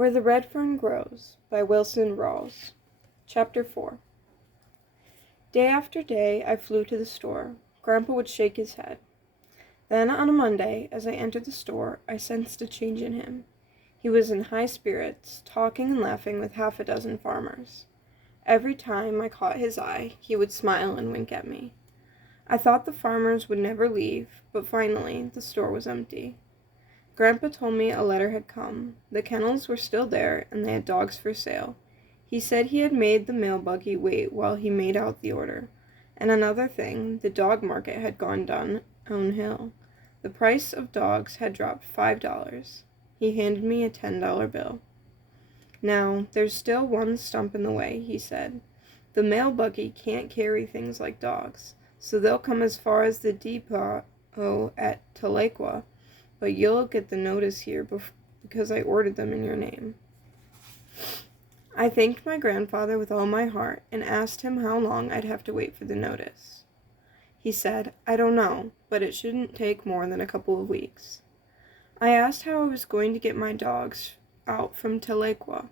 Where the Red Fern Grows by Wilson Rawls. Chapter 4. Day after day I flew to the store. Grandpa would shake his head. Then on a Monday, as I entered the store, I sensed a change in him. He was in high spirits, talking and laughing with half a dozen farmers. Every time I caught his eye, he would smile and wink at me. I thought the farmers would never leave, but finally the store was empty. Grandpa told me a letter had come. The kennels were still there, and they had dogs for sale. He said he had made the mail buggy wait while he made out the order. And another thing, the dog market had gone downhill. The price of dogs had dropped $5. He handed me a $10 bill. Now, there's still one stump in the way, he said. The mail buggy can't carry things like dogs, so they'll come as far as the depot at Tahlequah. But you'll get the notice here because I ordered them in your name. I thanked my grandfather with all my heart and asked him how long I'd have to wait for the notice. He said, I don't know, but it shouldn't take more than a couple of weeks. I asked how I was going to get my dogs out from Tahlequah.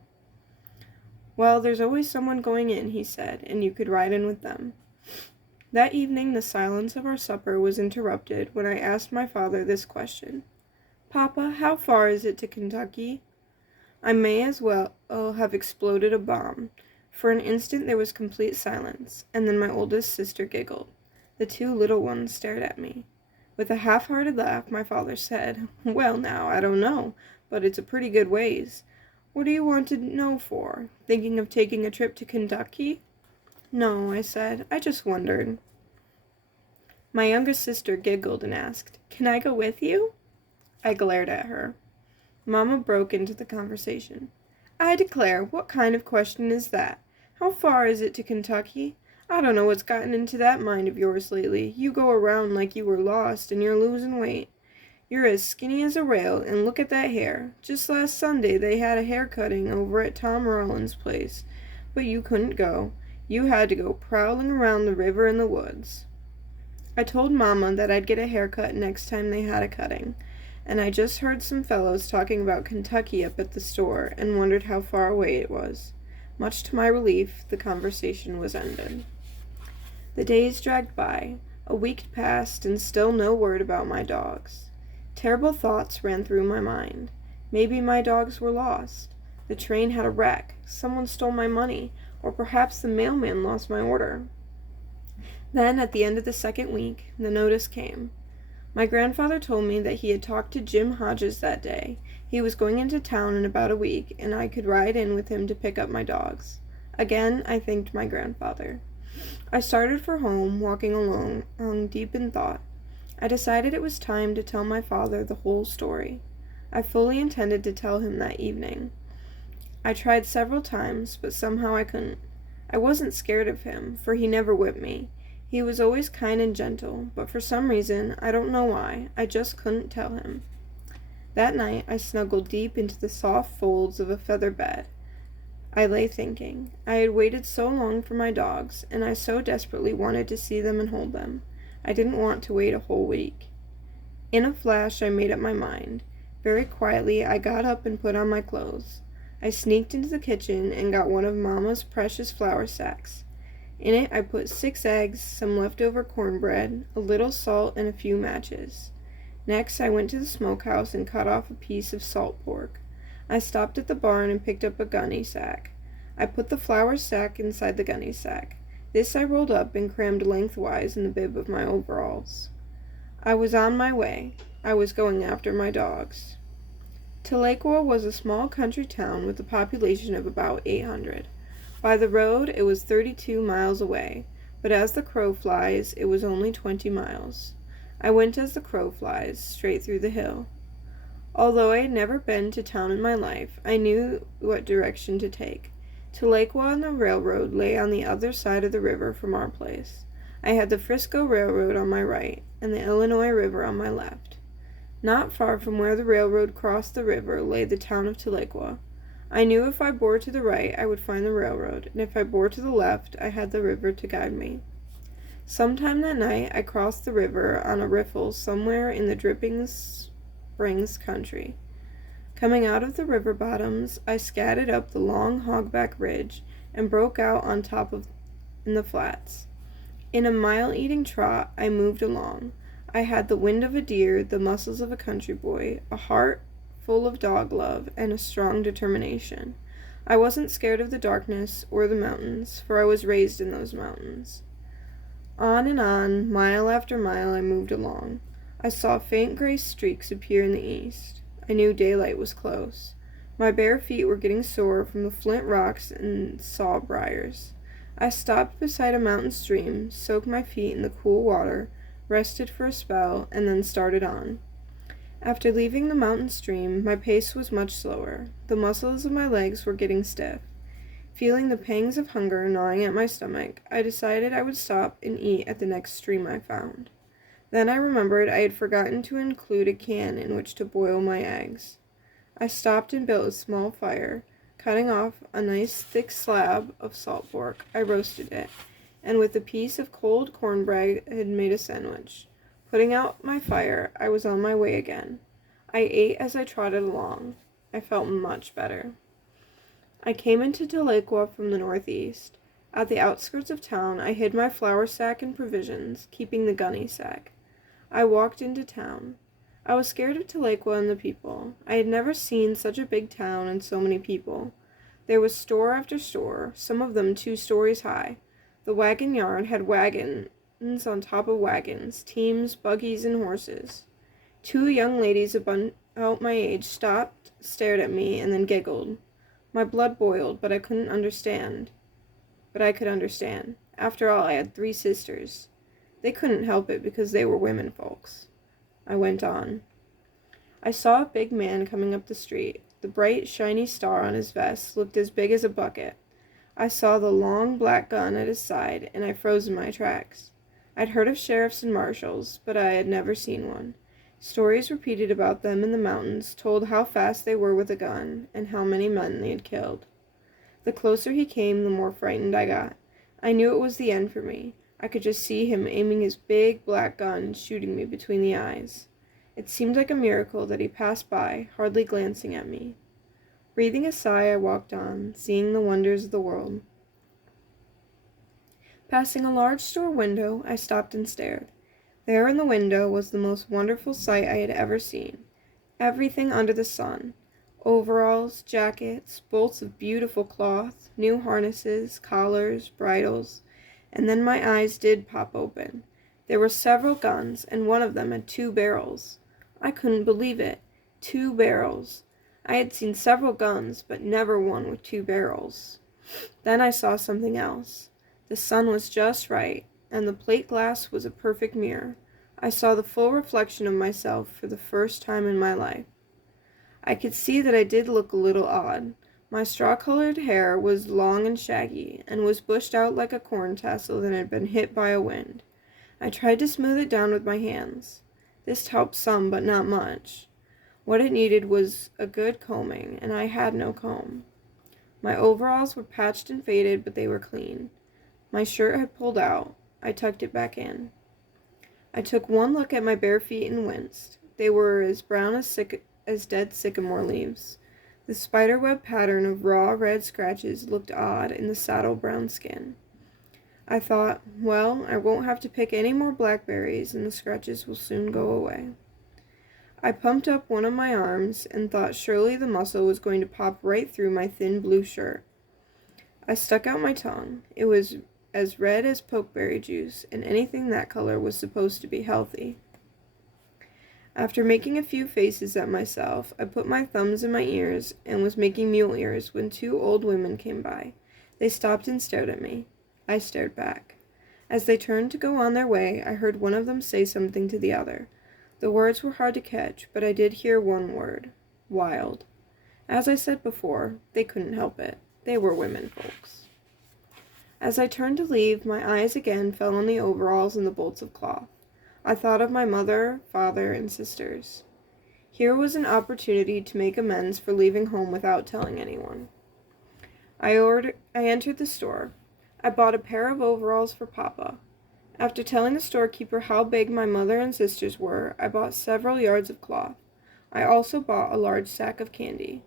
Well, there's always someone going in, he said, and you could ride in with them. That evening the silence of our supper was interrupted when I asked my father this question. Papa, how far is it to Kentucky? I may as well have exploded a bomb. For an instant there was complete silence, and then my oldest sister giggled. The two little ones stared at me. With a half-hearted laugh, my father said, Well now, I don't know, but it's a pretty good ways. What do you want to know for? Thinking of taking a trip to Kentucky? No, I said, I just wondered. My youngest sister giggled and asked, Can I go with you? I glared at her. Mama broke into the conversation. I declare, what kind of question is that? How far is it to Kentucky? I don't know what's gotten into that mind of yours lately. You go around like you were lost and you're losing weight. You're as skinny as a rail, and look at that hair. Just last Sunday they had a hair cutting over at Tom Rollins' place, but you couldn't go. You had to go prowling around the river and the woods. I told Mama that I'd get a haircut next time they had a cutting. And I just heard some fellows talking about Kentucky up at the store and wondered how far away it was. Much to my relief, the conversation was ended. The days dragged by. A week passed, and still no word about my dogs. Terrible thoughts ran through my mind. Maybe my dogs were lost. The train had a wreck. Someone stole my money, or perhaps the mailman lost my order. Then, at the end of the second week, the notice came. My grandfather told me that he had talked to Jim Hodges that day. He was going into town in about a week, and I could ride in with him to pick up my dogs. Again, I thanked my grandfather. I started for home, walking along, deep in thought. I decided it was time to tell my father the whole story. I fully intended to tell him that evening. I tried several times, but somehow I couldn't. I wasn't scared of him, for he never whipped me. He was always kind and gentle, but for some reason, I don't know why, I just couldn't tell him. That night, I snuggled deep into the soft folds of a feather bed. I lay thinking. I had waited so long for my dogs, and I so desperately wanted to see them and hold them. I didn't want to wait a whole week. In a flash, I made up my mind. Very quietly, I got up and put on my clothes. I sneaked into the kitchen and got one of Mama's precious flour sacks. In it, I put 6 eggs, some leftover cornbread, a little salt, and a few matches. Next, I went to the smokehouse and cut off a piece of salt pork. I stopped at the barn and picked up a gunny sack. I put the flour sack inside the gunny sack. This I rolled up and crammed lengthwise in the bib of my overalls. I was on my way. I was going after my dogs. Tahlequah was a small country town with a population of about 800. By the road, it was 32 miles away, but as the crow flies, it was only 20 miles. I went as the crow flies, straight through the hill. Although I had never been to town in my life, I knew what direction to take. Tahlequah and the railroad lay on the other side of the river from our place. I had the Frisco Railroad on my right, and the Illinois River on my left. Not far from where the railroad crossed the river lay the town of Tahlequah. I knew if I bore to the right, I would find the railroad, and if I bore to the left, I had the river to guide me. Sometime that night, I crossed the river on a riffle somewhere in the Dripping Springs country. Coming out of the river bottoms, I scadded up the long hogback ridge and broke out on top of in the flats. In a mile-eating trot, I moved along. I had the wind of a deer, the muscles of a country boy, a heart full of dog love, and a strong determination. I wasn't scared of the darkness or the mountains, for I was raised in those mountains. On and on, mile after mile, I moved along. I saw faint gray streaks appear in the east. I knew daylight was close. My bare feet were getting sore from the flint rocks and saw briars. I stopped beside a mountain stream, soaked my feet in the cool water, rested for a spell, and then started on. After leaving the mountain stream, my pace was much slower. The muscles of my legs were getting stiff. Feeling the pangs of hunger gnawing at my stomach, I decided I would stop and eat at the next stream I found. Then I remembered I had forgotten to include a can in which to boil my eggs. I stopped and built a small fire. Cutting off a nice thick slab of salt pork, I roasted it, and with a piece of cold cornbread had made a sandwich. Putting out my fire, I was on my way again. I ate as I trotted along. I felt much better. I came into Tahlequah from the northeast. At the outskirts of town, I hid my flour sack and provisions, keeping the gunny sack. I walked into town. I was scared of Tahlequah and the people. I had never seen such a big town and so many people. There was store after store, some of them 2 stories high. The wagon yard had wagons on top of wagons, teams, buggies, and horses. 2 young ladies about my age stopped, stared at me, and then giggled. My blood boiled, but I could understand. After all, I had 3 sisters. They couldn't help it because they were women folks. I went on. I saw a big man coming up the street. The bright, shiny star on his vest looked as big as a bucket. I saw the long, black gun at his side, and I froze in my tracks. I'd heard of sheriffs and marshals, but I had never seen one. Stories repeated about them in the mountains told how fast they were with a gun, and how many men they had killed. The closer he came, the more frightened I got. I knew it was the end for me. I could just see him aiming his big black gun, shooting me between the eyes. It seemed like a miracle that he passed by, hardly glancing at me. Breathing a sigh, I walked on, seeing the wonders of the world. Passing a large store window, I stopped and stared. There in the window was the most wonderful sight I had ever seen. Everything under the sun. Overalls, jackets, bolts of beautiful cloth, new harnesses, collars, bridles. And then my eyes did pop open. There were several guns, and one of them had 2 barrels. I couldn't believe it. 2 barrels. I had seen several guns, but never one with 2 barrels. Then I saw something else. The sun was just right, and the plate glass was a perfect mirror. I saw the full reflection of myself for the first time in my life. I could see that I did look a little odd. My straw-colored hair was long and shaggy, and was bushed out like a corn tassel that had been hit by a wind. I tried to smooth it down with my hands. This helped some, but not much. What it needed was a good combing, and I had no comb. My overalls were patched and faded, but they were clean. My shirt had pulled out. I tucked it back in. I took one look at my bare feet and winced. They were as brown as dead sycamore leaves. The spiderweb pattern of raw red scratches looked odd in the saddle brown skin. I thought, well, I won't have to pick any more blackberries, and the scratches will soon go away. I pumped up one of my arms and thought surely the muscle was going to pop right through my thin blue shirt. I stuck out my tongue. It was as red as pokeberry juice, and anything that color was supposed to be healthy. After making a few faces at myself, I put my thumbs in my ears and was making mule ears when 2 old women came by. They stopped and stared at me. I stared back. As they turned to go on their way, I heard one of them say something to the other. The words were hard to catch, but I did hear one word. Wild. As I said before, they couldn't help it. They were women folks. As I turned to leave, my eyes again fell on the overalls and the bolts of cloth. I thought of my mother, father, and sisters. Here was an opportunity to make amends for leaving home without telling anyone. I entered the store. I bought a pair of overalls for Papa. After telling the storekeeper how big my mother and sisters were, I bought several yards of cloth. I also bought a large sack of candy.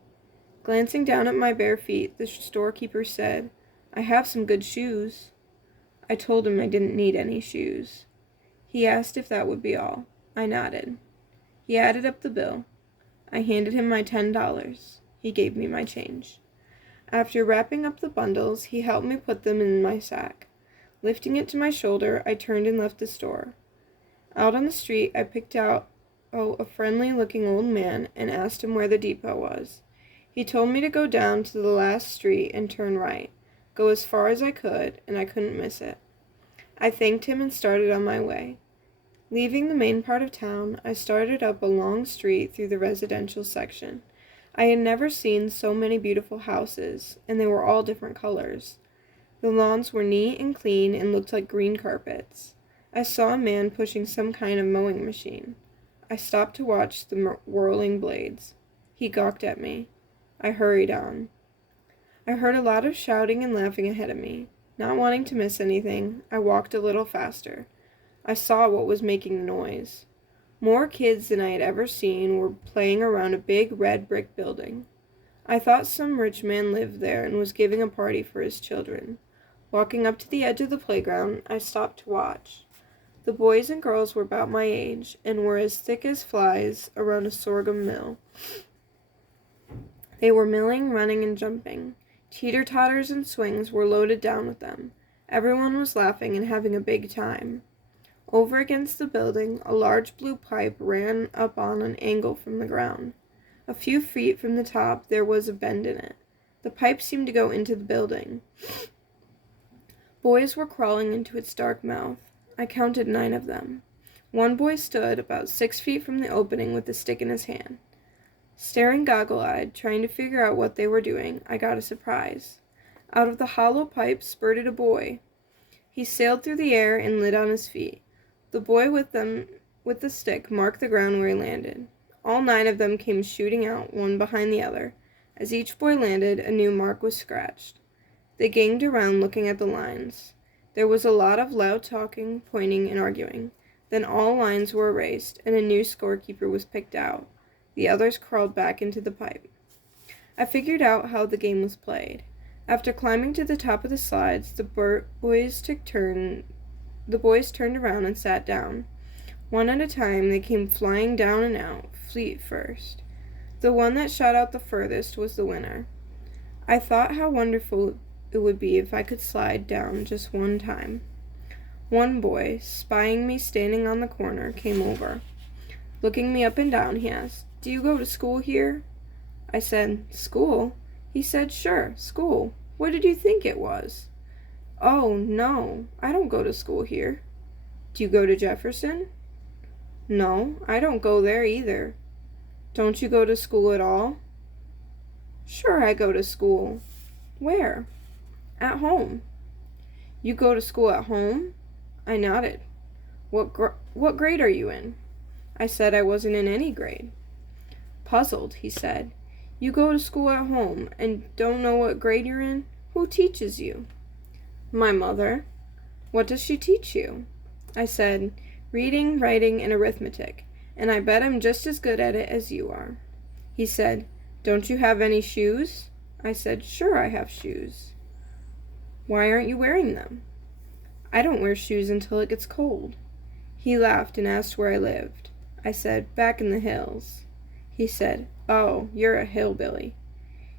Glancing down at my bare feet, the storekeeper said, "I have some good shoes." I told him I didn't need any shoes. He asked if that would be all. I nodded. He added up the bill. I handed him my $10. He gave me my change. After wrapping up the bundles, he helped me put them in my sack. Lifting it to my shoulder, I turned and left the store. Out on the street, I picked out a friendly-looking old man and asked him where the depot was. He told me to go down to the last street and turn right, go as far as I could, and I couldn't miss it. I thanked him and started on my way. Leaving the main part of town, I started up a long street through the residential section. I had never seen so many beautiful houses, and they were all different colors. The lawns were neat and clean and looked like green carpets. I saw a man pushing some kind of mowing machine. I stopped to watch the whirling blades. He gawked at me. I hurried on. I heard a lot of shouting and laughing ahead of me. Not wanting to miss anything, I walked a little faster. I saw what was making the noise. More kids than I had ever seen were playing around a big red brick building. I thought some rich man lived there and was giving a party for his children. Walking up to the edge of the playground, I stopped to watch. The boys and girls were about my age and were as thick as flies around a sorghum mill. They were milling, running, and jumping. Teeter-totters and swings were loaded down with them. Everyone was laughing and having a big time. Over against the building, a large blue pipe ran up on an angle from the ground. A few feet from the top, there was a bend in it. The pipe seemed to go into the building. Boys were crawling into its dark mouth. I counted 9 of them. One boy stood about 6 feet from the opening with a stick in his hand. Staring goggle-eyed, trying to figure out what they were doing, I got a surprise. Out of the hollow pipe spurted a boy. He sailed through the air and lit on his feet. The boy with the stick marked the ground where he landed. All 9 of them came shooting out, one behind the other. As each boy landed, a new mark was scratched. They ganged around looking at the lines. There was a lot of loud talking, pointing, and arguing. Then all lines were erased, and a new scorekeeper was picked out. The others crawled back into the pipe. I figured out how the game was played. After climbing to the top of the slides, the boys turned around and sat down. One at a time, they came flying down and out, feet first. The one that shot out the furthest was the winner. I thought how wonderful it would be if I could slide down just one time. One boy, spying me standing on the corner, came over. Looking me up and down, he asked, "Do you go to school here?" I said, "School?" He said, "Sure, school. What did you think it was?" "Oh, no, I don't go to school here." "Do you go to Jefferson?" "No, I don't go there either." "Don't you go to school at all?" "Sure, I go to school." "Where?" "At home." "You go to school at home?" I nodded. What grade are you in?" I said I wasn't in any grade. Puzzled, he said, "You go to school at home and don't know what grade you're in? Who teaches you?" "My mother." "What does she teach you?" I said, "Reading, writing, and arithmetic, and I bet I'm just as good at it as you are." He said, "Don't you have any shoes?" I said, "Sure, I have shoes." "Why aren't you wearing them?" "I don't wear shoes until it gets cold." He laughed and asked where I lived. I said, "Back in the hills." He said, "Oh, you're a hillbilly."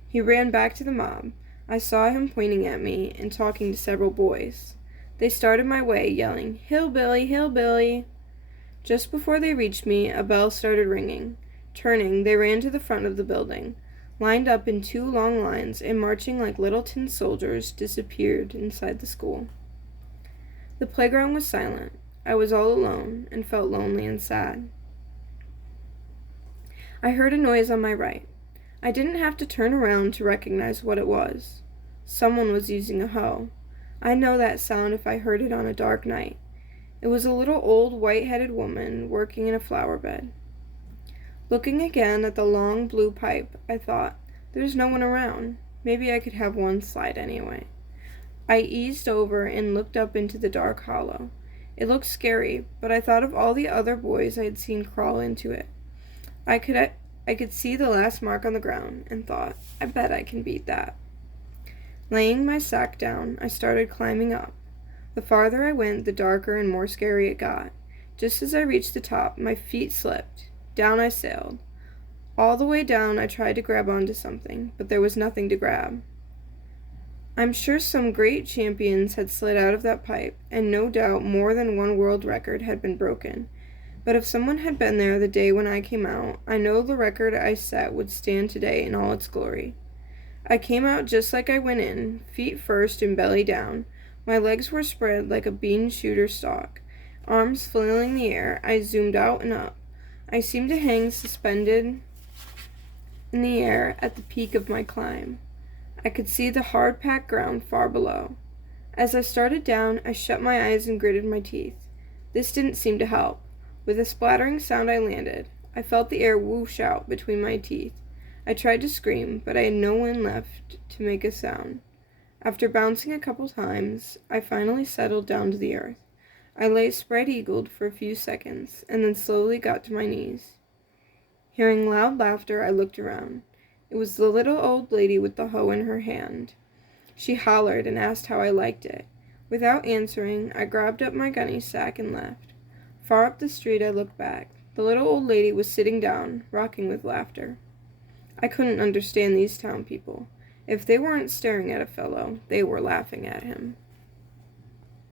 He ran back to the mob. I saw him pointing at me and talking to several boys. They started my way, yelling, "Hillbilly, hillbilly!" Just before they reached me, a bell started ringing. Turning, they ran to the front of the building, lined up in 2 long lines, and marching like little tin soldiers, disappeared inside the school. The playground was silent. I was all alone and felt lonely and sad. I heard a noise on my right. I didn't have to turn around to recognize what it was. Someone was using a hoe. I'd know that sound if I heard it on a dark night. It was a little old white-headed woman working in a flower bed. Looking again at the long blue pipe, I thought, there's no one around. Maybe I could have one slide anyway. I eased over and looked up into the dark hollow. It looked scary, but I thought of all the other boys I had seen crawl into it. I could I could see the last mark on the ground and thought, I bet I can beat that. Laying my sack down, I started climbing up. The farther I went, the darker and more scary it got. Just as I reached the top, my feet slipped. Down I sailed. All the way down, I tried to grab onto something, but there was nothing to grab. I'm sure some great champions had slid out of that pipe, and no doubt more than one world record had been broken. But if someone had been there the day when I came out, I know the record I set would stand today in all its glory. I came out just like I went in, feet first and belly down. My legs were spread like a bean shooter stalk. Arms flailing the air, I zoomed out and up. I seemed to hang suspended in the air at the peak of my climb. I could see the hard-packed ground far below. As I started down, I shut my eyes and gritted my teeth. This didn't seem to help. With a splattering sound I landed. I felt the air whoosh out between my teeth. I tried to scream, but I had no one left to make a sound. After bouncing a couple times, I finally settled down to the earth. I lay spread-eagled for a few seconds, and then slowly got to my knees. Hearing loud laughter, I looked around. It was the little old lady with the hoe in her hand. She hollered and asked how I liked it. Without answering, I grabbed up my gunny sack and left. Far up the street I looked back. The little old lady was sitting down, rocking with laughter. I couldn't understand these town people. If they weren't staring at a fellow, they were laughing at him.